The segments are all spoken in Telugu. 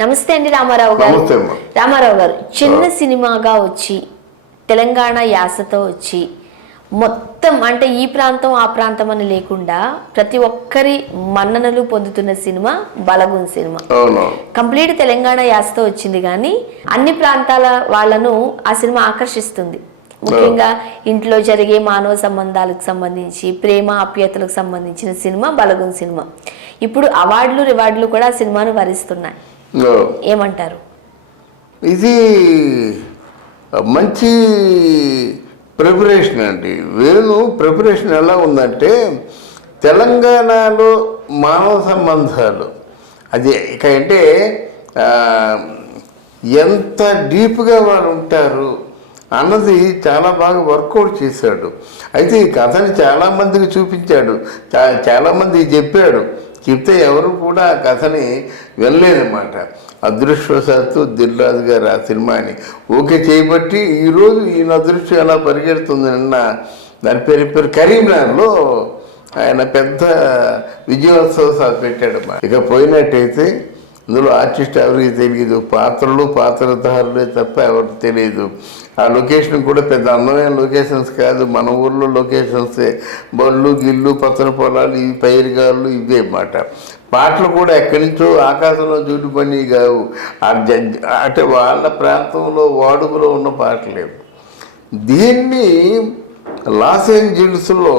నమస్తే అండి రామారావు గారు. రామారావు గారు చిన్న సినిమాగా వచ్చి తెలంగాణ యాసతో వచ్చి మొత్తం అంటే ఈ ప్రాంతం ఆ ప్రాంతం అని లేకుండా ప్రతి ఒక్కరి మన్ననలు పొందుతున్న సినిమా బలగం సినిమా. కంప్లీట్ తెలంగాణ యాసతో వచ్చింది కానీ అన్ని ప్రాంతాల వాళ్ళను ఆ సినిమా ఆకర్షిస్తుంది. ముఖ్యంగా ఇంట్లో జరిగే మానవ సంబంధాలకు సంబంధించి ప్రేమ ఆప్యాయతలకు సంబంధించిన సినిమా బలగం సినిమా. ఇప్పుడు అవార్డులు రివార్డులు కూడా ఆ సినిమాను వరిస్తున్నాయి. ఏమంటారు? ఇది మంచి ప్రిపరేషన్ అండి. వేణు ప్రిపరేషన్ ఎలా ఉందంటే తెలంగాణలో మానవ సంబంధాలు అది ఇక అంటే ఎంత డీప్గా వారు ఉంటారు అన్నది చాలా బాగా వర్కౌట్ చేశాడు. అయితే ఈ కథని చాలామందికి చూపించాడు, చాలామందికి చెప్పాడు. చెప్తే ఎవరు కూడా ఆ కథని వినలేదన్నమాట. అదృష్టవశాత్తు దిల్ రాజు గారు ఆ సినిమాని ఓకే చేయబట్టి ఈరోజు ఈయన అదృష్టం ఎలా పరిగెడుతుంది. నిన్న దాని పేరు కరీంనగర్లో ఆయన పెద్ద విజయోత్సవ పెట్టాడు. ఇక పోయినట్టయితే ఇందులో ఆర్టిస్ట్ ఎవరికి తెలియదు, పాత్రధారులే తప్ప ఎవరికి తెలియదు. ఆ లొకేషన్ కూడా పెద్ద అందమైన లొకేషన్స్ కాదు, మన ఊర్లో లొకేషన్సే. బళ్ళు గిల్లు పచ్చని పొలాలు ఇవి పైరుగాళ్ళు ఇవే అన్నమాట. పాటలు కూడా ఎక్కడి నుంచో ఆకాశంలో చూడుపని కావు, అంటే వాళ్ళ ప్రాంతంలో వాడుకలో ఉన్న పాటలేవు. దీన్ని లాస్ ఏంజల్స్లో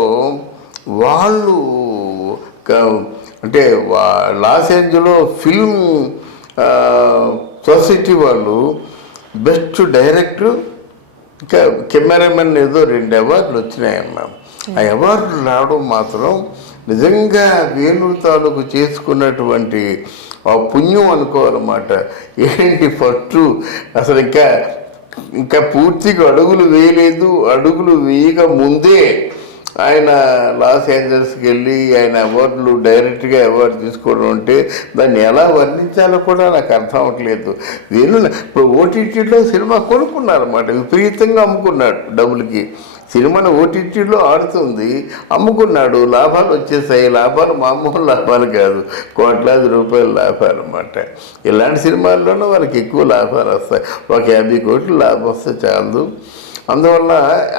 వాళ్ళు అంటే లాస్ ఏంజలో ఫిల్మ్ సొసైటీ వాళ్ళు బెస్ట్ డైరెక్టర్ ఇంకా కెమెరామెన్ ఏదో 2 అవార్డులు వచ్చినాయమ్మా. ఆ అవార్డులు రావడం మాత్రం నిజంగా వేణు తాలూకు చేసుకున్నటువంటి ఆ పుణ్యం అనుకోవాలన్నమాట. ఏంటి ఫస్ట్ అసలు ఇంకా పూర్తిగా అడుగులు వేయలేదు, అడుగులు వేయక ముందే ఆయన లాస్ ఏంజల్స్కి వెళ్ళి ఆయన అవార్డులు డైరెక్ట్గా అవార్డు తీసుకోవడం అంటే దాన్ని ఎలా వర్ణించాలో కూడా నాకు అర్థం అవ్వట్లేదు. వీళ్ళు ఇప్పుడు ఓటీటీలో సినిమా కొనుక్కున్నారన్నమాట, విపరీతంగా అమ్ముకున్నాడు డబ్బులకి. సినిమాను ఓటీటీలో ఆడుతుంది, అమ్ముకున్నాడు, లాభాలు వచ్చేసాయి. లాభాలు మామూలు లాభాలు కాదు, కోట్లాది రూపాయల లాభాలు అన్నమాట. ఇలాంటి సినిమాల్లోనూ వాళ్ళకి ఎక్కువ లాభాలు వస్తాయి. ఒక 50 కోట్లు లాభం వస్తే చాలదు. అందువల్ల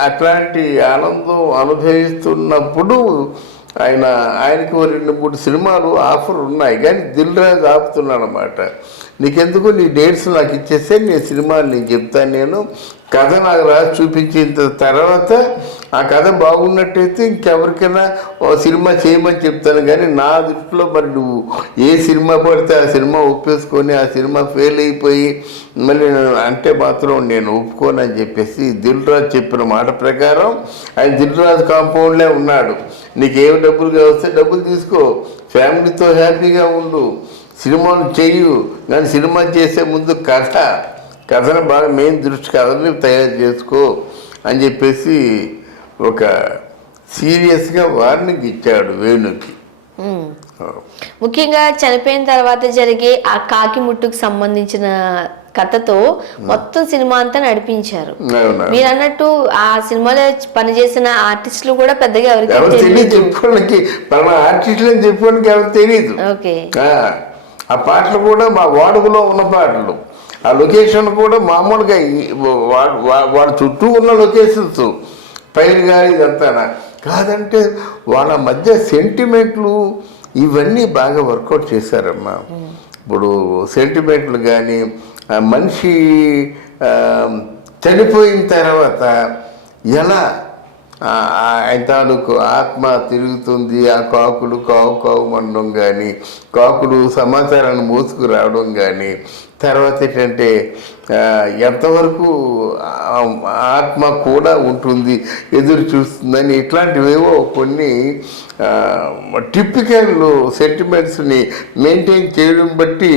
అట్లాంటి ఆనందం అనుభవిస్తున్నప్పుడు ఆయనకి 2-3 సినిమాలు ఆఫర్ ఉన్నాయి, కానీ దిల్ రాజు ఆపుతున్నాడు అన్నమాట. నీకెందుకు, నీ డేట్స్ నాకు ఇచ్చేస్తే నేను సినిమాలు నీకు చెప్తాను, నేను కథ నాకు రాసి చూపించిన తర్వాత ఆ కథ బాగున్నట్టయితే ఇంకెవరికైనా ఓ సినిమా చేయమని చెప్తాను. కానీ నా దృష్టిలో మరి నువ్వు ఏ సినిమా పడితే ఆ సినిమా ఒప్పేసుకొని ఆ సినిమా ఫెయిల్ అయిపోయి మళ్ళీ అంటే మాత్రం నేను ఒప్పుకోనని చెప్పేసి దిల్ రాజు చెప్పిన మాట ప్రకారం ఆయన దిల్ రాజు కాంపౌండ్లే ఉన్నాడు. నీకేం డబ్బులు కావస్తే డబ్బులు తీసుకో, ఫ్యామిలీతో హ్యాపీగా ఉండు, సినిమాలు చెయ్యు. కానీ సినిమా చేసే ముందు కథను బాగా మెయిన్ దృష్టి కథని తయారు చేసుకో అని చెప్పేసి ఒక సీరియస్గా వార్నింగ్ ఇచ్చాడు వేణుకి. ముఖ్యంగా చనిపోయిన తర్వాత జరిగే ఆ కాకి ముట్టుకు సంబంధించిన కథతో మొత్తం సినిమా అంతా నడిపించారు. మీరు అన్నట్టు ఆ సినిమాలో పనిచేసిన ఆర్టిస్టులు కూడా పెద్దగా ఎవరికి చెప్పుకోవడానికి ఆర్టిస్టులని చెప్పుకోవడానికి ఎవరికి తెలియదు. ఓకే, ఆ పాటలు కూడా మా వాడుకలో ఉన్న పాటలు, ఆ లొకేషన్ కూడా మామూలుగా వాడు చుట్టూ ఉన్న లొకేషన్స్ పైరు కానీ ఇదంతా కాదంటే వాళ్ళ మధ్య సెంటిమెంట్లు ఇవన్నీ బాగా వర్కౌట్ చేశారమ్మా. ఇప్పుడు సెంటిమెంట్లు కానీ మనిషి చనిపోయిన తర్వాత ఎలా ఆయన తాలూకు ఆత్మ తిరుగుతుంది, ఆ కాకులు కావు అనడం కానీ, కాకులు సమాచారాన్ని మోసుకురావడం కానీ, తర్వాత ఏంటంటే ఎంతవరకు ఆత్మ కూడా ఉంటుంది, ఎదురు చూస్తుందని, ఇట్లాంటివేవో కొన్ని టిపికల్ సెంటిమెంట్స్ని మెయింటైన్ చేయడం బట్టి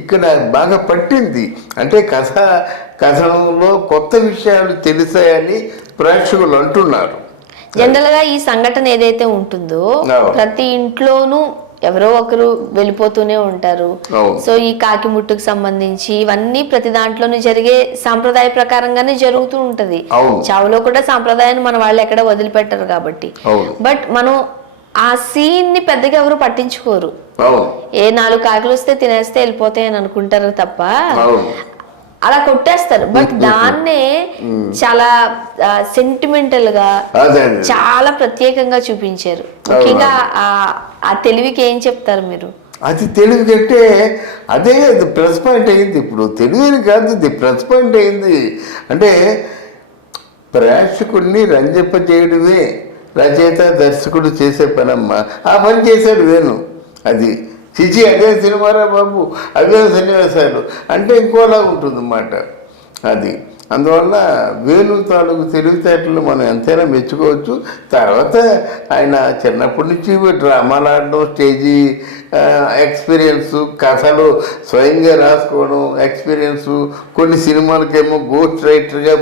ఇక్కడ బాగా పట్టింది. అంటే కథనంలో కొత్త విషయాలు తెలిసాయని ప్రేక్షకులు అంటున్నారు. జనరల్ గా ఈ సంఘటన ఏదైతే ఉంటుందో ప్రతి ఇంట్లోనూ ఎవరో ఒకరు వెళ్ళిపోతూనే ఉంటారు. సో ఈ కాకి ముట్టుకు సంబంధించి ఇవన్నీ ప్రతి దాంట్లోనూ జరిగే సాంప్రదాయ ప్రకారంగానే జరుగుతూ ఉంటది. చావులో కూడా సాంప్రదాయాన్ని మన వాళ్ళు ఎక్కడ వదిలిపెట్టరు కాబట్టి. బట్ మనం ఆ సీన్ ని పెద్దగా ఎవరు పట్టించుకోరు. అవును ఏ 4 కాకులు వస్తే తినేస్తే వెళ్ళిపోతాయి అని అనుకుంటారు తప్ప అవును అలా కొట్టేస్తారు. బట్ దాన్నే చాలా సెంటిమెంటల్ గా అదే చాలా ప్రత్యేకంగా చూపించారు. ముఖ్యంగా ఆ తెలివికి ఏం చెప్తారు మీరు? అది తెలివి కంటే అదే అది ప్లస్ పాయింట్ అయింది. ఇప్పుడు తెలివిని కాదు, ఇది ప్లస్ పాయింట్ అయింది. అంటే ప్రేక్షకుడిని రంజింపజేయడమే రచయిత దర్శకుడు చేసే పనమ్మా. ఆ పని చేశాడు వేణు. అది చిచి అదే సినిమారా బాబు, అవే సన్నివేశాలు అంటే ఇంకోలా ఉంటుందన్నమాట. అది అందువల్ల వేణు తాలూకు తెలివితేటలు మనం ఎంతైనా మెచ్చుకోవచ్చు. తర్వాత ఆయన చిన్నప్పటి నుంచి డ్రామాలు ఆడడం, స్టేజీ ఎక్స్పీరియన్సు, కథలు స్వయంగా రాసుకోవడం ఎక్స్పీరియన్సు, కొన్ని సినిమాలకేమో గోస్ట్ రైటర్గా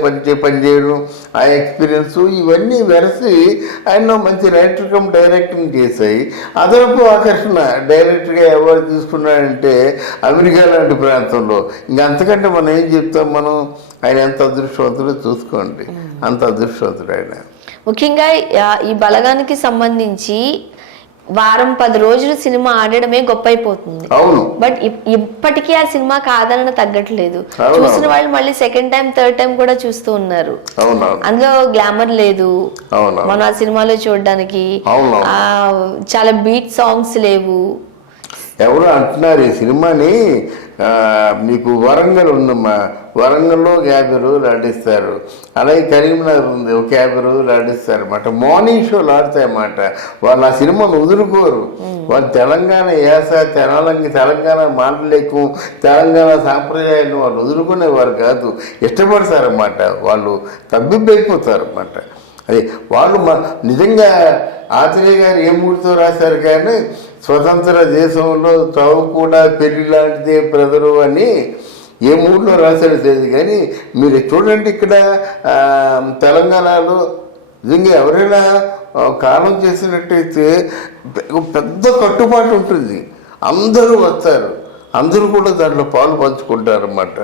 పనిచేయడం ఆ ఎక్స్పీరియన్సు, ఇవన్నీ వెరసి ఆయన మంచి రైటర్ కమ్ డైరెక్టింగ్ చేశాయి. అదనపు ఆకర్షణ డైరెక్టర్గా ఎవరు తీసుకున్నాడంటే అమెరికా లాంటి ప్రాంతంలో. ఇంకంతకంటే మనం ఏం చెప్తాం? మనం ఆయన ఎంత అదృష్టవంతుడో చూసుకోండి, అంత అదృష్టవంతుడు ఆయన. ముఖ్యంగా ఈ బలగానికి సంబంధించి వారం 10 రోజులు సినిమా ఆడడమే గొప్ప అయిపోతుంది. అవును. బట్ ఇప్పటికీ ఆ సినిమా కాదనని తగ్గట్లేదు. అవును. చూసిన వాళ్ళు మళ్ళీ సెకండ్ టైం థర్డ్ టైం కూడా చూస్తూ ఉన్నారు. అవును. అందులో గ్లామర్ లేదు అవును మనం ఆ సినిమాలో చూడడానికి. చాలా బీట్ సాంగ్స్ లేవు. ఎవరు అంటున్నారు ఈ సినిమాని మీకు వరంగల్ ఉందమ్మా, వరంగల్లో 50 రోజులు ఆడిస్తారు. అలాగే కరీంనగర్ ఉంది, ఒక 50 రోజులు ఆడిస్తారు అన్నమాట. మార్నింగ్ షోలు ఆడతాయన్నమాట. వాళ్ళు ఆ సినిమాను వదులుకోరు. వాళ్ళు తెలంగాణ యాస, తెలంగాణ మాండలికం, తెలంగాణ సాంప్రదాయాలను వాళ్ళు వదులుకునేవారు కాదు, ఇష్టపడతారన్నమాట. వాళ్ళు తబ్బిబ్బైపోతారు అన్నమాట. అది వాళ్ళు నిజంగా ఆత్రేయ గారు ఏ మూడితో రాశారు కానీ స్వతంత్ర దేశంలో చావు కూడా పెళ్లి లాంటిదే బ్రదరు అని ఏ మూడులో రాశాడు తెలియదు. కానీ మీరు చూడండి, ఇక్కడ తెలంగాణలో నిజంగా ఎవరైనా కాలం చేసినట్టయితే పెద్ద కట్టుబాటు ఉంటుంది. అందరూ వస్తారు, అందరూ కూడా దాంట్లో పాలు పంచుకుంటారు అన్నమాట.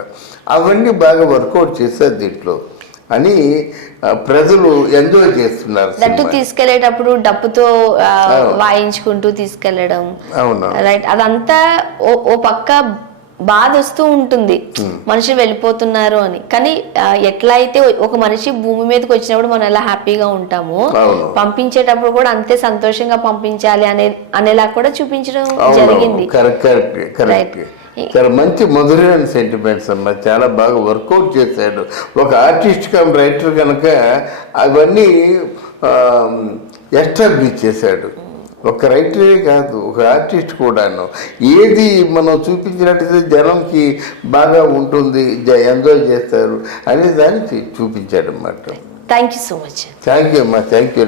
అవన్నీ బాగా వర్కౌట్ చేస్తారు దీంట్లో అని ప్రజలు ఎంజాయ్ చేస్తున్నారు. దట్టు తీసుకెళ్లేటప్పుడు డప్పుతో వాయించుకుంటూ తీసుకెళ్లడం, రైట్, అదంతా ఓ పక్క బాధ వస్తూ ఉంటుంది, మనుషులు వెళ్ళిపోతున్నారు అని. కానీ ఎట్లా అయితే ఒక మనిషి భూమి మీదకి వచ్చినప్పుడు మనం ఎలా హ్యాపీగా ఉంటామో, పంపించేటప్పుడు కూడా అంతే సంతోషంగా పంపించాలి అనేలా కూడా చూపించడం జరిగింది. చాలా మంచి మధురైన సెంటిమెంట్స్ అమ్మా, చాలా బాగా వర్కౌట్ చేశాడు. ఒక ఆర్టిస్ట్ కమ్ రైటర్ కనుక అవన్నీ ఎస్టాబ్లిష్ చేశాడు. ఒక రైటరే కాదు, ఒక ఆర్టిస్ట్ కూడాను. ఏది మనం చూపించినట్టయితే జనంకి బాగా ఉంటుంది, ఎంజాయ్ చేస్తారు అనే దాన్ని చూపించాడు అన్నమాట. Thank you so much. Thank you అమ్మా, థ్యాంక్ యూ.